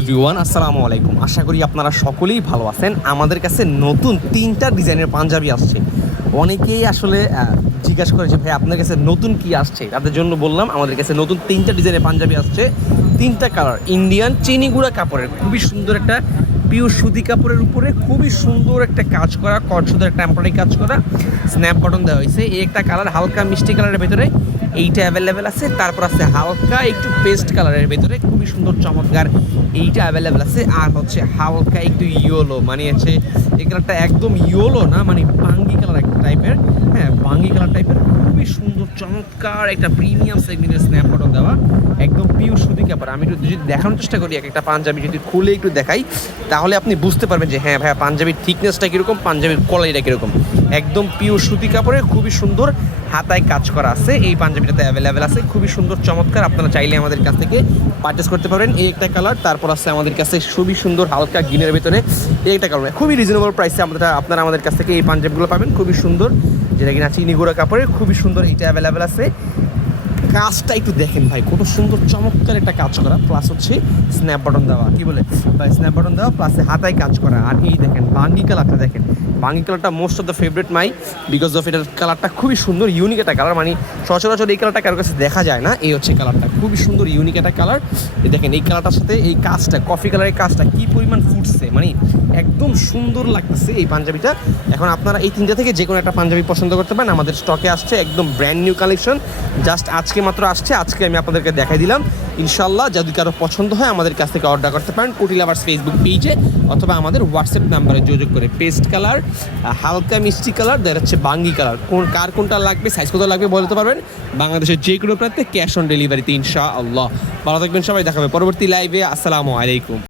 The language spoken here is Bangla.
এভরিওয়ান আসসালামু আলাইকুম। আশা করি আপনারা সকলেই ভালো আছেন। আমাদের কাছে নতুন 3টা ডিজাইনের পাঞ্জাবি আসছে। অনেকেই আসলে জিজ্ঞাসা করে যে ভাই আপনার কাছে নতুন কি আসছে, তাদের জন্য বললাম আমাদের কাছে নতুন 3টা ডিজাইনের পাঞ্জাবি আসছে। 3টা কালার, ইন্ডিয়ান চিনিগুড়া কাপড়ের, খুবই সুন্দর একটা পিওর সুতি কাপড়ের উপরে খুবই সুন্দর একটা কাজ করা, সুন্দর একটা এমব্রয়ডারি কাজ করা, স্ন্যাপ বাটন দেওয়া হয়েছে। এই একটা কালার হালকা মিষ্টি কালারের ভেতরে এইটা অ্যাভেলেবেল আছে। তারপর আছে হালকা একটু পেস্ট কালারের ভেতরে খুবই সুন্দর চমৎকার, এইটা অ্যাভেলেবেল আছে। আর হচ্ছে হালকা একটু ইয়েলো, মানে হচ্ছে এই কালারটা একদম ইয়েলো না, মানে বাঙ্গি কালার একটা টাইপের, হ্যাঁ বাঙ্গি কালার টাইপের, খুবই সুন্দর চমৎকার একটা প্রিমিয়াম সেগমেন্টের স্ন্যাপ বাটন দেওয়া, একদম পিওর সুতি কাপড়। আমি একটু যদি দেখানোর চেষ্টা করি একটা পাঞ্জাবি যদি খুলে একটু দেখাই, তাহলে আপনি বুঝতে পারবেন যে হ্যাঁ ভাইয়া পাঞ্জাবির থিকনেসটা কীরকম, পাঞ্জাবির কোয়ালিটিটা কীরকম। একদম পিওর সুতি কাপড়ে খুবই সুন্দর হাতায় কাজ করা আছে। এই পাঞ্জাবিটাতে অ্যাভেলেবেল আছে, খুবই সুন্দর চমৎকার। আপনারা চাইলে আমাদের কাছ থেকে পারচেস করতে পারেন। এই একটা কালার, তারপর আছে আমাদের কাছে খুবই সুন্দর হালকা গ্রিনের ভিতরে এই একটা কালার, খুবই রিজনেবল প্রাইসে আপনারা আমাদের কাছ থেকে এই পাঞ্জাবিগুলো পাবেন, খুবই সুন্দর, যেটা কিনা চিনিগুড়া কাপড়ের, খুবই সুন্দর। এইটা অ্যাভেলেবেল আছে। কাজটা একটু দেখেন ভাই, কত সুন্দর চমৎকার একটা কাজ করা, প্লাস হচ্ছে স্ন্যাপ বাটন দেওয়া, কি বলে ভাই স্ন্যাপ বাটন দেওয়া, প্লাসে হাতায় কাজ করা। আর এই দেখেন বাঙ্গি কালারটা, দেখেন বাঙ্গি কালারটা most of the favourite my, because of এটার কালারটা খুবই সুন্দর, ইউনিক একটা কালার, মানে সচরাচর এই কালারটা কারোর কাছে দেখা যায় না। এই হচ্ছে কালারটা, খুবই সুন্দর ইউনিক একটা কালার। দেখেন এই কালারটার সাথে এই কাজটা, কফি কালারের কাজটা কি পরিমাণ ফুটছে, মানে একদম সুন্দর লাগতেছে এই পাঞ্জাবিটা। এখন আপনারা এই 3টা থেকে যে কোনো একটা পাঞ্জাবি পছন্দ করতে পারেন। আমাদের স্টকে আসছে একদম ব্র্যান্ড নিউ কালেকশন, জাস্ট আজকে মাত্র আসছে, আজকে আমি আপনাদেরকে দেখাই দিলাম। ইনশাল্লাহ যদি কারো পছন্দ হয় আমাদের কাছ থেকে অর্ডার করতে পারেন কুটি লাভার্স ফেসবুক পেজে, অথবা আমাদের হোয়াটসঅ্যাপ নাম্বারে যোগাযোগ করে। পেস্ট কালার, হালকা মিষ্টি কালার, দেখা যাচ্ছে বাঙ্গি কালার, কার কোনটা লাগবে, সাইজ কত লাগবে বলতে পারবেন। বাংলাদেশের যে কোনো প্রান্তে ক্যাশ অন ডেলিভারিতে ইনশাআল্লাহ। ভালো থাকবেন সবাই, দেখাবে পরবর্তী লাইভে। আসসালামু আলাইকুম।